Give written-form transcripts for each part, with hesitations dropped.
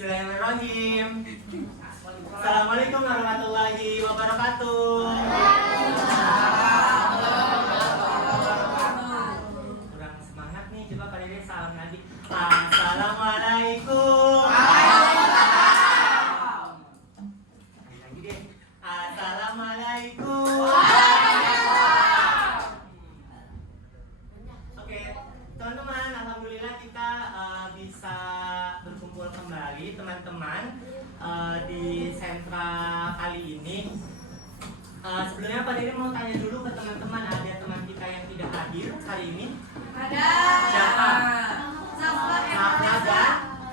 Bismillahirrahmanirrahim. Assalamualaikum warahmatullahi wabarakatuh. Kurang semangat nih, coba Pak Dede salam lagi. Assalamualaikum. Lagi deh. Assalamualaikum. Oke, teman-teman, alhamdulillah kita bisa berkumpul kembali teman-teman di sentra kali ini. Sebelumnya Pak Dede mau tanya dulu ke teman-teman, ada teman kita yang tidak hadir hari ini? Ada. Siapa? Safra dan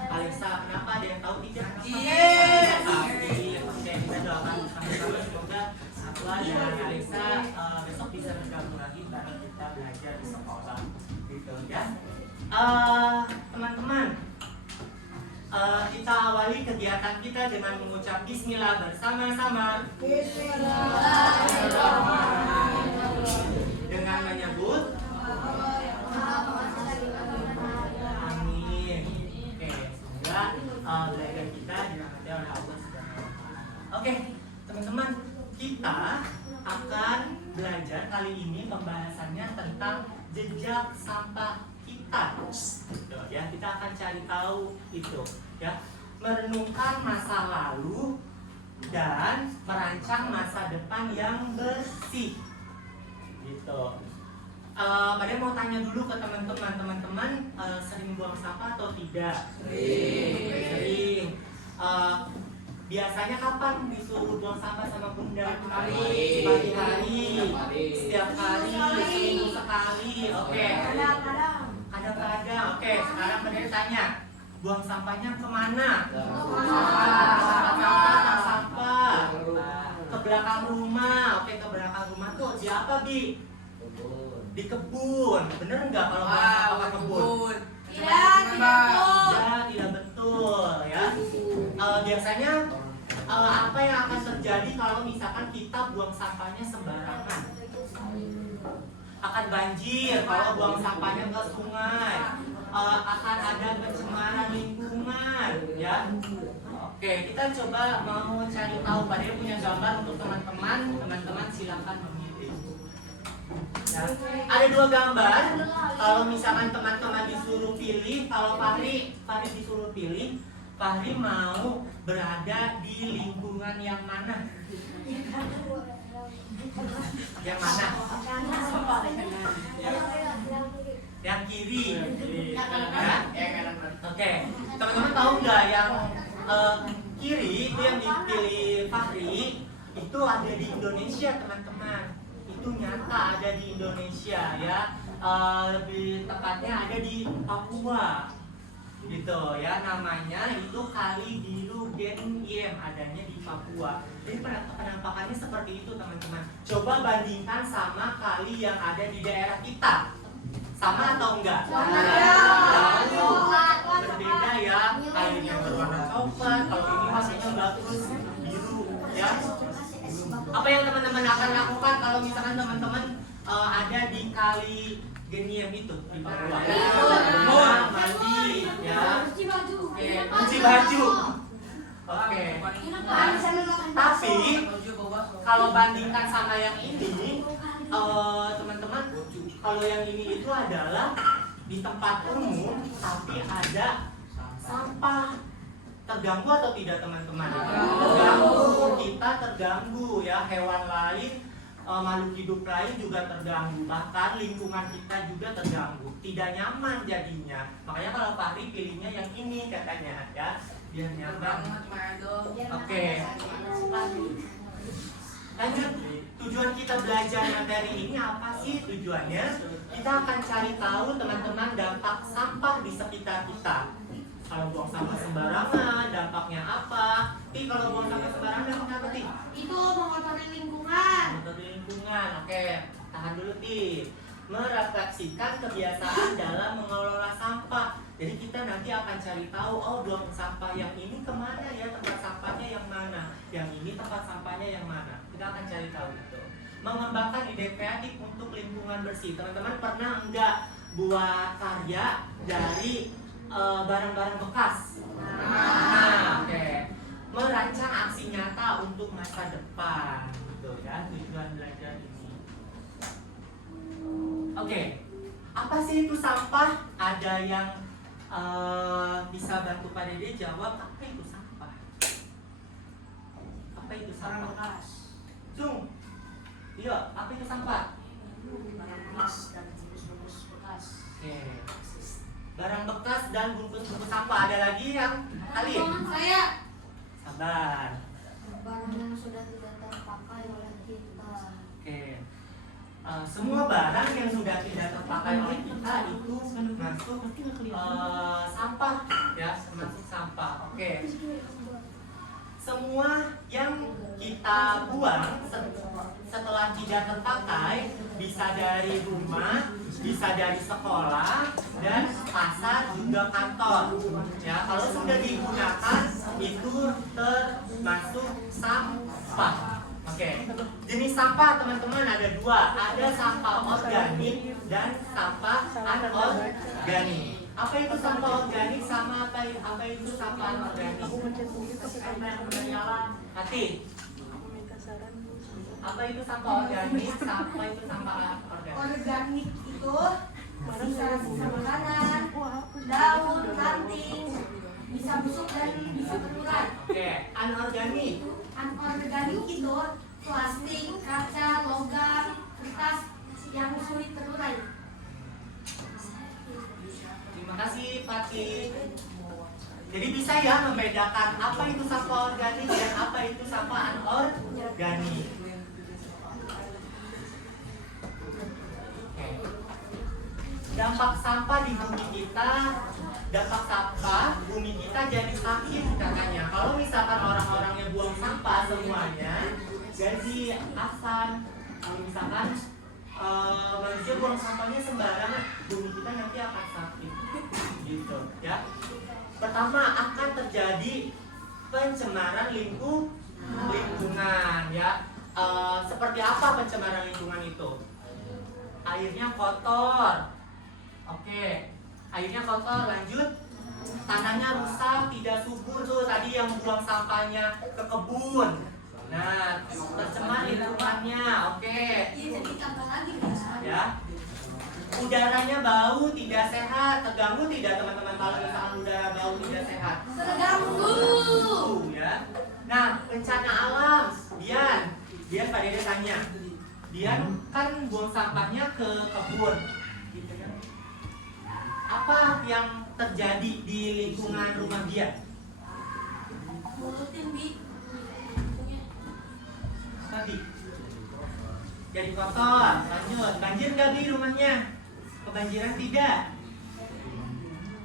Alisa. Kenapa? Ada yang tahu tidak? Yes. Oke, kita doakan bersama-sama semoga Safra dan Alisa besok bisa bergabung lagi bareng kita belajar di sekolah, gitu ya. Teman-teman, kita awali kegiatan kita dengan mengucap Bismillah bersama-sama. Dengan menyebut Amin. Oke, semoga belajar kita dirahmati oleh Allah Subhanahu wa Ta'ala. Oke, teman-teman, kita akan belajar kali ini pembahasannya tentang jejak sampah kita. Ya, kita akan cari tahu itu, ya. Merenungkan masa lalu dan merancang masa depan yang bersih. Gitu. Pada mau tanya dulu ke teman-teman, sering buang sampah atau tidak? Sering. Biasanya kapan disuruh buang sampah sama Bunda? Pagi hari, setiap hari, seminggu sekali. Oke. Kadang-kadang. Oke, sekarang Pada tanya, buang sampahnya kemana? Sampah. Ke belakang rumah. Oke, ke belakang rumah tuh siapa, Bi? Di kebun. Bener nggak kalau buang sampah ke kebun? Tidak betul. Ya, tidak betul ya. Biasanya apa yang akan terjadi kalau misalkan kita buang sampahnya sembarangan? Akan banjir kalau buang sampahnya ke sungai. Akan ada pencemaran lingkungan, ya. Oke, kita coba mau cari tahu. Pak Dede punya gambar untuk teman-teman. Teman-teman silakan memilih. Ya. Ada dua gambar. Kalau misalkan teman-teman disuruh pilih, kalau Fahri disuruh pilih, Fahri mau berada di lingkungan yang mana? Yang mana? Yang kiri. Ya? Oke. Teman-teman tahu nggak yang kiri itu yang dipilih Fahri itu ada di Indonesia, teman-teman. Itu nyata ada di Indonesia, ya. Lebih tepatnya ada di Papua, gitu ya. Namanya itu Kali Biru Genyem, adanya di Papua. Jadi penampakannya seperti itu, teman-teman. Coba bandingkan sama kali yang ada di daerah kita. Sama atau enggak? Jauh. Berbeda ya. Kalinya berwarna coklat, kalau ini warnanya bagus biru, ya. Apa yang teman-teman akan lakukan kalau misalkan teman-teman ada di Kali Genyem itu di Papua? Mandi, ya. Oke, cuci baju. Oke. Tapi kalau bandingkan sama yang ini, teman-teman, kalau yang ini itu adalah di tempat umum tapi ada sampah. Terganggu atau tidak, teman-teman? Terganggu, kita terganggu, ya. Hewan lain, makhluk hidup lain juga terganggu, bahkan lingkungan kita juga terganggu, tidak nyaman jadinya. Makanya kalau Fahri pilihnya yang ini katanya, ya, biar nyaman. Oke. Lanjut, tujuan kita belajar materi ini apa sih tujuannya? Kita akan cari tahu, teman-teman, dampak sampah di sekitar kita. Kalau buang sampah sembarangan, dampaknya apa? Tapi kalau buang sampah sembarangan, dampaknya apa, Ti? Itu mengotori lingkungan. Mengotori lingkungan, oke. Tahan dulu, Ti. Merefleksikan kebiasaan dalam mengelola sampah. Jadi kita nanti akan cari tahu, oh, buang sampah yang ini kemana ya, tempat sampahnya yang mana? Yang ini tempat sampahnya yang mana? Kita akan cari tahu itu. Mengembangkan ide kreatif untuk lingkungan bersih. Teman-teman pernah enggak buat karya dari barang-barang bekas? Nah, merancang aksi nyata untuk masa depan, gitu ya tujuan belajar ini. Oke, apa sih itu sampah? Ada yang bisa bantu Pak Dede jawab apa itu sampah? Apa itu sampah? Sung, iya, apa itu sampah? Barang bekas dan bungkus-bungkus bekas. Oke. Barang bekas dan bungkus-bungkus sampah. Ada lagi yang kali? Saya. Sabar. Barang yang sudah tidak terpakai oleh kita. Oke. Semua barang yang sudah tidak terpakai oleh kita itu masuk sampah, ya, masuk sampah. Oke. Semua yang kita buang setelah tidak terpakai bisa dari rumah, bisa dari sekolah, dan pasar juga kantor. Ya, kalau sudah digunakan itu termasuk sampah. Oke. Jenis sampah teman-teman ada dua, ada sampah organik dan sampah anorganik. Apa itu sampah organik sama apa itu sampah anorganik? Hati. Apa itu sampah organik? Apa itu sampah organik? Organik itu sisa-sisa makanan, daun, ranting, bisa busuk dan bisa terurai. Oke, anorganik. Anorganik itu plastik, kaca, logam, kertas yang sulit terurai. Terima kasih Fatih. Jadi bisa ya membedakan apa itu sampah organik dan apa itu sampah anorganik. Oke. Dampak sampah di bumi kita, dampak sampah bumi kita jadi sakit katanya. Kalau misalkan orang-orangnya buang sampah semuanya jadi asam. Kalau misalkan manusia buang sampahnya sembarangan, bumi kita nanti akan sakit, gitu ya. Pertama akan terjadi pencemaran lingkungan, ya. Seperti apa pencemaran lingkungan itu? Airnya kotor, oke. Airnya kotor, lanjut. Tanahnya rusak, tidak subur tuh tadi yang buang sampahnya ke kebun. Nah, tercemar lingkungannya, oke. Iya, jadi tambah lagi Ya. Udaranya bau, tidak sehat. Terganggu tidak teman-teman kalau misalkan udara bau tidak sehat? terganggu. Ya. Nah, bencana alam, Dian Pak Dede tanya. Dian kan buang sampahnya ke kebun, gitu ya. Apa yang terjadi di lingkungan rumah dia? Mulutin bi. Tadi jadi kotor, lanjut. Banjir nggak di rumahnya? Kebanjiran tidak?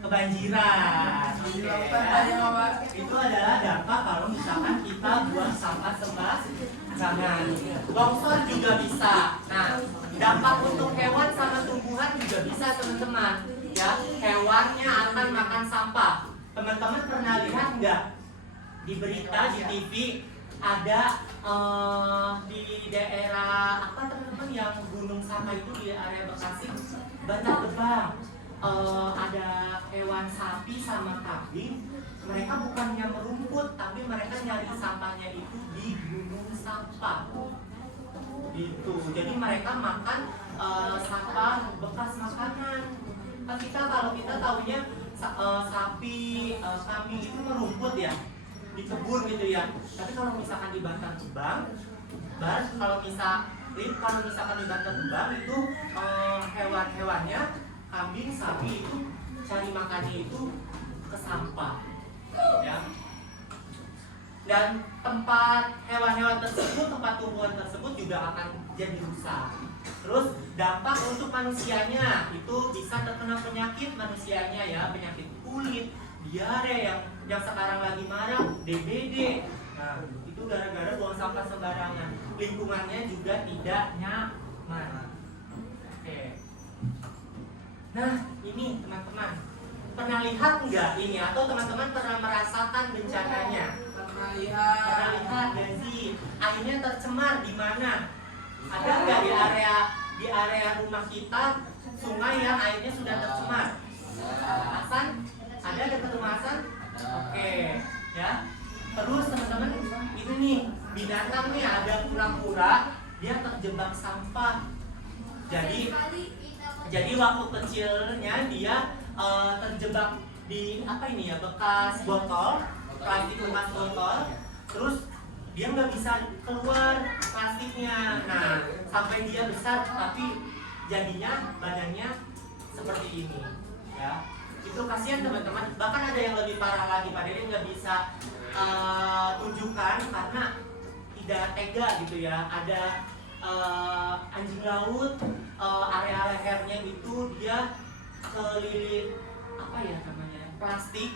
Kebanjiran. Oke. Itu adalah dampak kalau misalkan kita buang sampah sembarangan. Longsor juga bisa. Nah, dampak untuk hewan sama tumbuhan juga bisa teman-teman. Ya, hewannya akan makan sampah. Teman-teman pernah lihat nggak di berita di TV ada di daerah apa teman-teman yang gunung sampah itu di area Bekasi Bantar Gebang, ada hewan sapi sama kambing. Mereka bukannya merumput tapi mereka nyari sampahnya itu di gunung sampah gitu. Jadi mereka makan sampah bekas makanan. Kan kita kalau kita tahunya sapi, kambing itu merumput ya di kebun gitu ya. Tapi kalau misalkan di Bantar Gebang, kalau misalkan di Bantar Gebang itu hewan-hewannya kambing, sapi itu cari makannya itu ke sampah, ya. Dan tempat hewan-hewan tersebut, tempat tumbuhan tersebut juga akan jadi rusak. Terus dampak untuk manusianya itu bisa terkena penyakit manusianya ya, penyakit kulit, diare yang sekarang lagi marak, DBD. Nah, itu gara-gara buang sampah sembarangan. Lingkungannya juga tidak nyaman. Oke. Nah, ini teman-teman. Pernah lihat nggak ini? Atau teman-teman pernah merasakan bencananya? Pernah lihat nggak sih? Airnya tercemar di mana? Ada nggak di area rumah kita sungai yang airnya sudah tercemar? Hasan? Ada dekat rumah Hasan? Oke, ya. Terus teman-teman waktu kecilnya dia terjebak di apa ini ya, bekas botol, plastik bekas botol, terus dia nggak bisa keluar plastiknya. Nah, sampai dia besar tapi jadinya badannya seperti ini, ya. Itu kasihan teman-teman. Bahkan ada yang lebih parah lagi, Pak Dede nggak bisa tunjukkan karena tidak tega gitu ya. Ada anjing laut, area lehernya itu dia kelilit apa ya namanya, plastik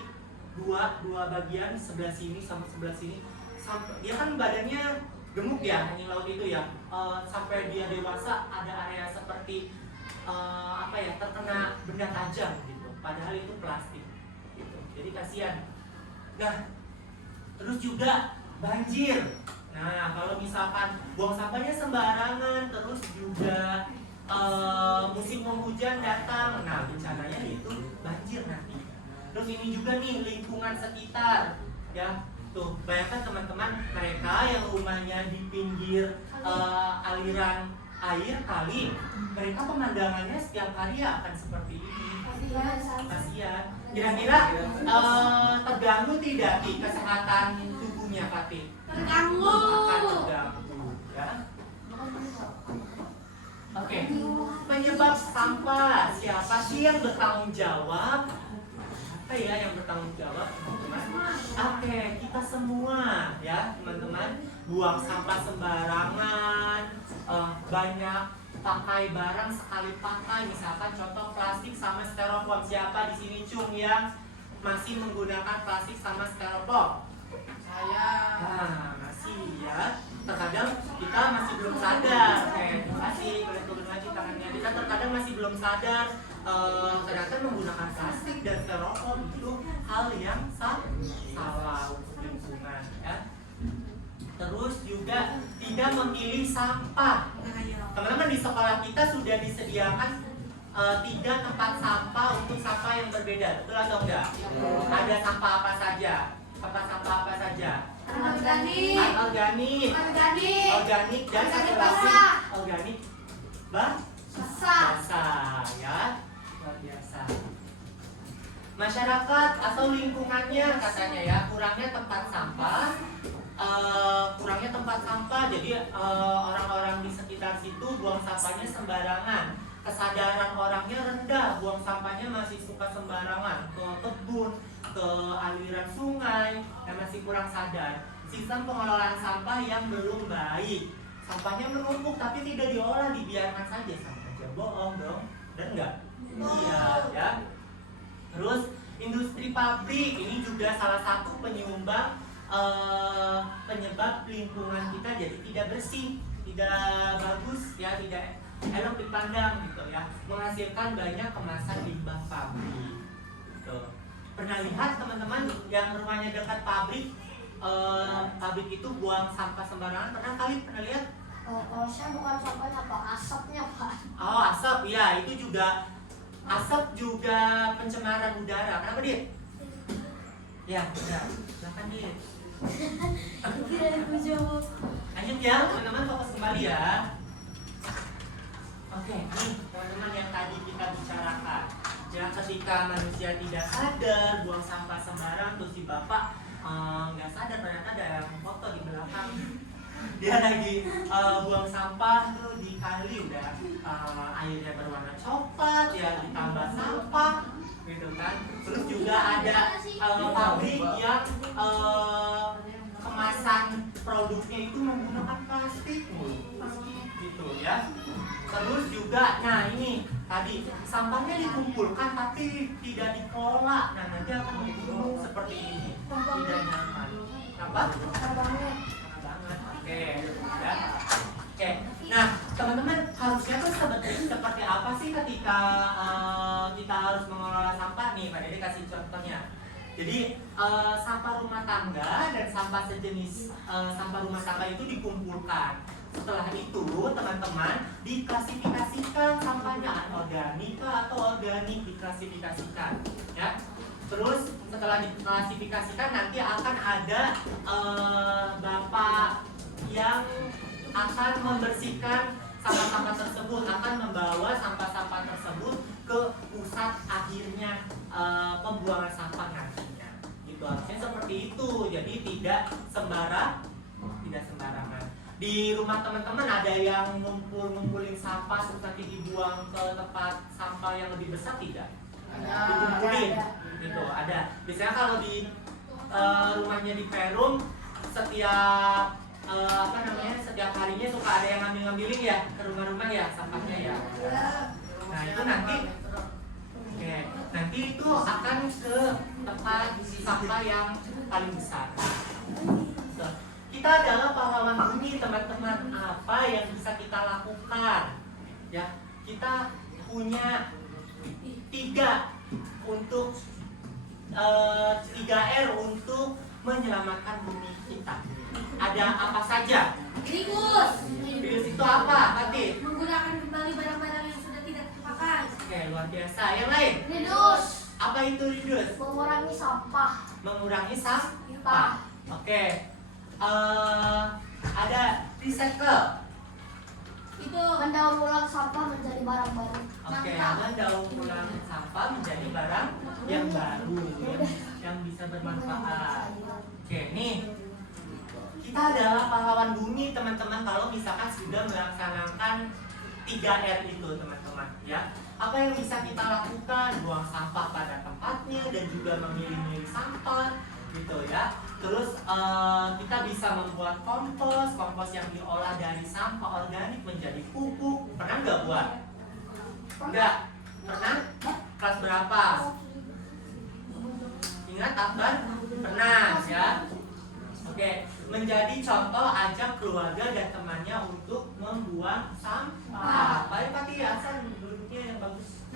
dua bagian, sebelah sini sama sebelah sini. Sampai dia kan badannya gemuk ya anjing laut itu ya, sampai dia dewasa ada area seperti apa ya, terkena benda tajam gitu, padahal itu plastik gitu. Jadi kasihan. Nah, terus juga banjir. Nah, kalau misalkan buang sampahnya sembarangan, terus juga musim penghujan datang, nah bencananya itu banjir nanti. Terus ini juga nih lingkungan sekitar, ya. Tuh, bayangkan teman-teman, mereka yang rumahnya di pinggir aliran air kali, mereka pemandangannya setiap hari akan seperti ini. Kasihan. Kira-kira terganggu tidak di kesehatan tubuhnya, Fatih? Terganggu. Akan terganggu, ya. Oke. Penyebab sampah, siapa sih yang bertanggung jawab? Apa ya yang bertanggung jawab, teman-teman? Oke, kita semua ya, teman-teman. Buang sampah sembarangan, banyak pakai barang sekali pakai, misalkan contoh plastik sama styrofoam. Siapa di sini Cung yang masih menggunakan plastik sama styrofoam? Saya. Nah, masih ya. Terkadang kita masih belum sadar. Terima kasih, boleh turun lagi tangannya. Kita terkadang masih belum sadar ternyata menggunakan plastik dan styrofoam itu hal yang salah untuk lingkungan, ya. Terus juga tidak memilih sampah. Teman-teman, di sekolah kita sudah disediakan 3 tempat sampah untuk sampah yang berbeda, betul atau enggak? Ada sampah apa saja? Tempat sampah apa saja? Organik. Organik. Organik dan satu lagi organik basah, ya. Luar biasa. Masyarakat atau lingkungannya katanya ya kurangnya tempat sampah. Jadi orang-orang di sekitar situ buang sampahnya sembarangan. Kesadaran orangnya rendah, buang sampahnya masih suka sembarangan ke kebun, ke aliran sungai, dan masih kurang sadar. Sistem pengelolaan sampah yang belum baik. Sampahnya menumpuk tapi tidak diolah, dibiarkan saja, sama aja bohong dong, dan enggak? Iya, ya. Terus industri pabrik ini juga salah satu penyumbang penyebab lingkungan kita jadi tidak bersih, tidak bagus, ya, tidak elok dipandang gitu ya, menghasilkan banyak kemasan limbah pabrik. Gitu. Pernah lihat teman-teman yang rumahnya dekat pabrik, pabrik itu buang sampah sembarangan? Pernah lihat? Kalau saya bukan sampahnya, Pak, asapnya, Pak. Oh, asap ya, itu juga asap juga pencemaran udara. Kenapa dia? Ya, silakan dia. Tidak aku jawab. Lanjut ya, teman-teman, fokus kembali ya. Oke, nih teman-teman yang tadi kita bicarakan, ya, ketika manusia tidak sadar buang sampah sembarang, terus si bapak nggak sadar ternyata ada yang foto di belakang. Dia lagi buang sampah tuh di kali, udah airnya berwarna coklat ya, ditambah sampah gitu kan. Terus juga ada pabrik yang kemasan produknya itu menggunakan plastik gitu ya. Terus juga, nah ini tadi sampahnya dikumpulkan tapi tidak dikelola, nah nanti akan menggunung seperti ini, tidak nyaman. Kenapa? Banget. Oke, ya. Oke. Nah, teman-teman, harusnya tuh sebetulnya seperti apa sih ketika kita harus mengelola sampah nih? Pak Dede kasih contohnya. Jadi sampah rumah tangga dan sampah sejenis sampah rumah tangga itu dikumpulkan. Setelah itu, teman-teman, diklasifikasikan sampahnya anorganik atau organik, diklasifikasikan, ya. Terus setelah diklasifikasikan nanti akan ada bapak yang akan membersihkan sampah-sampah tersebut, akan membawa sampah-sampah tersebut ke pusat akhirnya pembuangan sampah nantinya. Itu harusnya seperti itu. Jadi tidak sembarangan. Di rumah teman-teman ada yang ngumpulin sampah terus nanti dibuang ke tempat sampah yang lebih besar tidak? Dikumpulin, gitu. Ada. Biasanya kalau di rumahnya di Perum setiap setiap harinya suka ada yang ngambilin ya ke rumah-rumah ya sampahnya ya. Nah itu nanti itu akan ke tempat sampah yang paling besar. Kita adalah pahlawan bumi teman-teman. Apa yang bisa kita lakukan? Ya, kita punya 3R untuk menyelamatkan bumi kita. Ada apa saja? Reuse itu apa, Pati? Menggunakan kembali barang-barang yang sudah tidak terpakai. Oke, luar biasa. Yang lain? Reduce. Apa itu reduce? Mengurangi sampah. Mengurangi sampah. Oke. Ada recycle. Itu Mendaur ulang sampah menjadi barang baru. Oke, mendaur ulang sampah menjadi barang yang baru yang bisa bermanfaat. Oke, nih kita adalah pahlawan bumi teman-teman kalau misalkan sudah melaksanakan 3R itu teman-teman ya. Apa yang bisa kita lakukan? Buang sampah pada tempatnya dan juga memilih-milih sampah gitu ya. Terus kita bisa membuat kompos yang diolah dari sampah organik menjadi pupuk. Pernah nggak buat? Enggak? Pernah? Kelas berapa? Ingat apa? Pernah ya? Oke, menjadi contoh ajak keluarga dan temannya untuk membuang sampah. Baik Pati, Hasan duduknya yang bagus.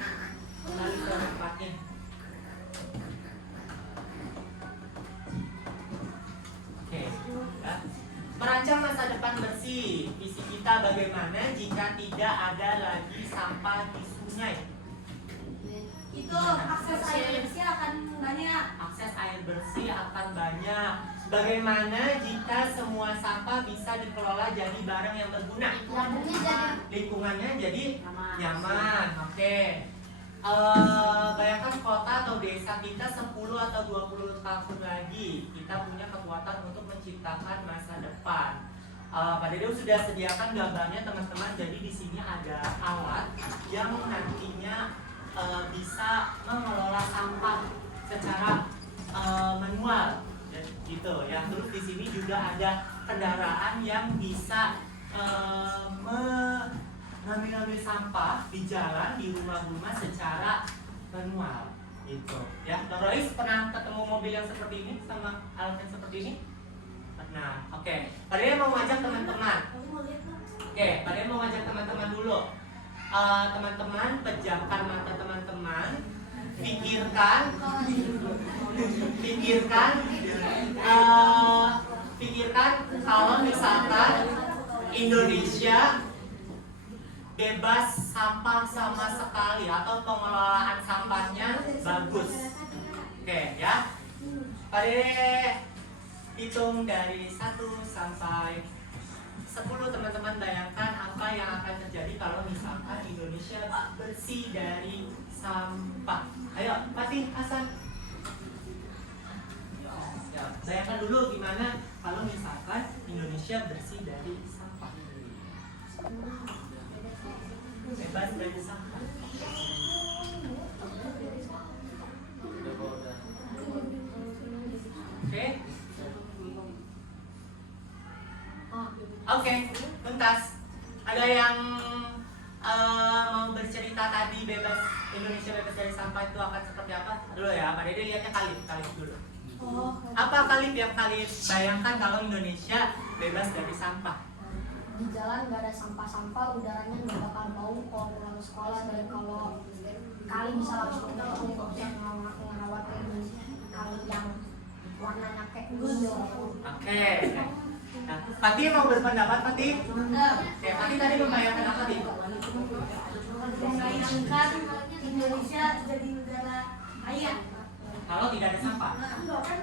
Kembali ke tempatnya. Oke, ya. Merancang masa depan bersih. Visi kita bagaimana jika tidak ada lagi sampah di sungai? itu akses air bersih akan banyak. Akses air bersih akan banyak. Bagaimana jika semua sampah bisa dikelola jadi barang yang berguna? Lingkungannya jadi nyaman. Oke. Bayangkan kota atau desa kita 10 atau 20 tahun lagi kita punya kekuatan untuk menciptakan masa depan. Pak Dede sudah sediakan gambarnya teman-teman. Jadi di sini ada alat yang nantinya bisa mengelola sampah secara manual, gitu ya. Terus di sini juga ada kendaraan yang bisa mengambil sampah di jalan, di rumah-rumah secara manual, gitu ya. Dr. Rois pernah ketemu mobil yang seperti ini sama alat yang seperti ini? Pernah. Oke. Pak Dede mau ngajak teman-teman. Oke, Pak Dede mau ngajak teman-teman dulu. Teman-teman pejamkan mata teman-teman, pikirkan kalau misalkan Indonesia bebas sampah sama sekali atau pengelolaan sampahnya bagus. Oke ya. Pak Dede hitung dari 1 sampai 10 teman-teman, bayangkan apa yang akan terjadi kalau misalkan Indonesia bersih dari sampah. Ayo, Fatih, Hasan. Ya, bayangkan dulu gimana kalau misalkan Indonesia bersih dari sampah. Bebas dari sampah. Oke. Oke, tuntas. Ada yang mau bercerita tadi Indonesia bebas dari sampah itu akan seperti apa? Dulu ya, Pak Dede lihatnya Khalid dulu. Apa Khalid yang Khalid bayangkan kalau Indonesia bebas dari sampah? Di jalan nggak ada sampah-sampah, udaranya nggak bakal bau kalau pulang sekolah, dan kalau kali bisa langsung ngelakuin, nggak usah ngelawatin kali yang warnanya kayak hijau. Oke. Nah, Fatih mau berpendapat, Fatih? Oke, Fatih tadi membayangkan apa, Fatih? Membayangkan Indonesia jadi negara kaya. Kalau tidak ada sampah.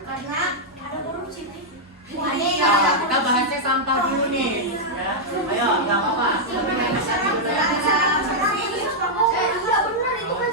Karena ada korupsi. Nah, kita bahasnya sampah dulu nih. Ya. Ayo, nggak apa-apa. Iya benar, itu kan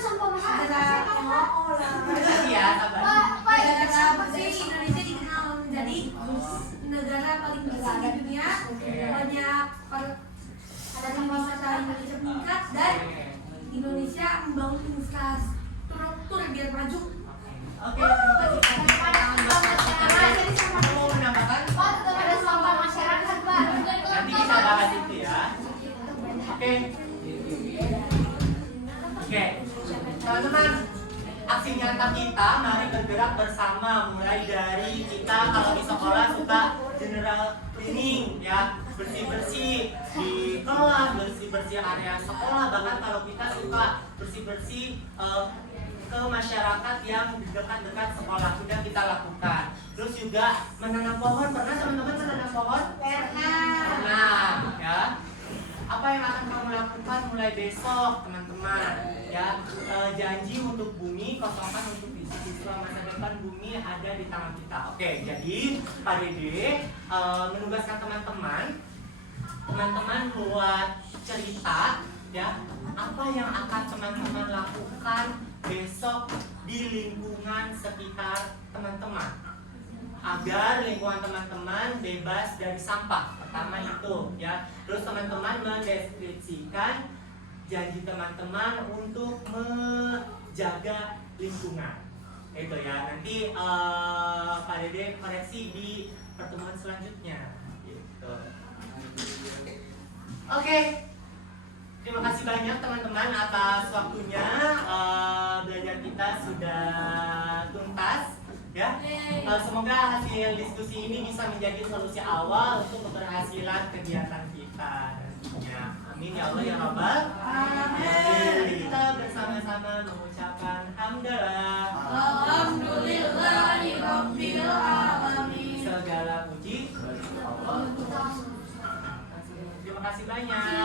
bersama, mulai dari kita kalau di sekolah suka general cleaning ya, bersih-bersih di kelas, bersih-bersih area sekolah, bahkan kalau kita suka bersih-bersih ke masyarakat yang dekat-dekat sekolah sudah kita lakukan. Terus juga menanam pohon, pernah teman-teman menanam pohon? Pernah ya. Apa yang akan kamu lakukan mulai besok teman-teman ya? Janji untuk bumi, kosongkan untuk siswa, masa depan bumi ada di tangan kita. Oke, jadi Pak Dede menugaskan teman-teman buat cerita ya, apa yang akan teman-teman lakukan besok di lingkungan sekitar teman-teman agar lingkungan teman-teman bebas dari sampah. Pertama itu ya. Terus teman-teman mendeskripsikan janji teman-teman untuk menjaga lingkungan. Itu ya. Nanti Pak Dede koreksi di pertemuan selanjutnya. Gitu. Oke. Terima kasih banyak teman-teman atas waktunya. Belajar kita sudah tuntas. Ya, semoga hasil diskusi ini bisa menjadi solusi awal untuk keberhasilan kegiatan kita nantinya. Amin ya Allah ya Rabbal Alamin. Mari kita bersama-sama mengucapkan hamdalah. Alhamdulillahirabbil alamin. Segala puji bagi Allah. Terima kasih banyak.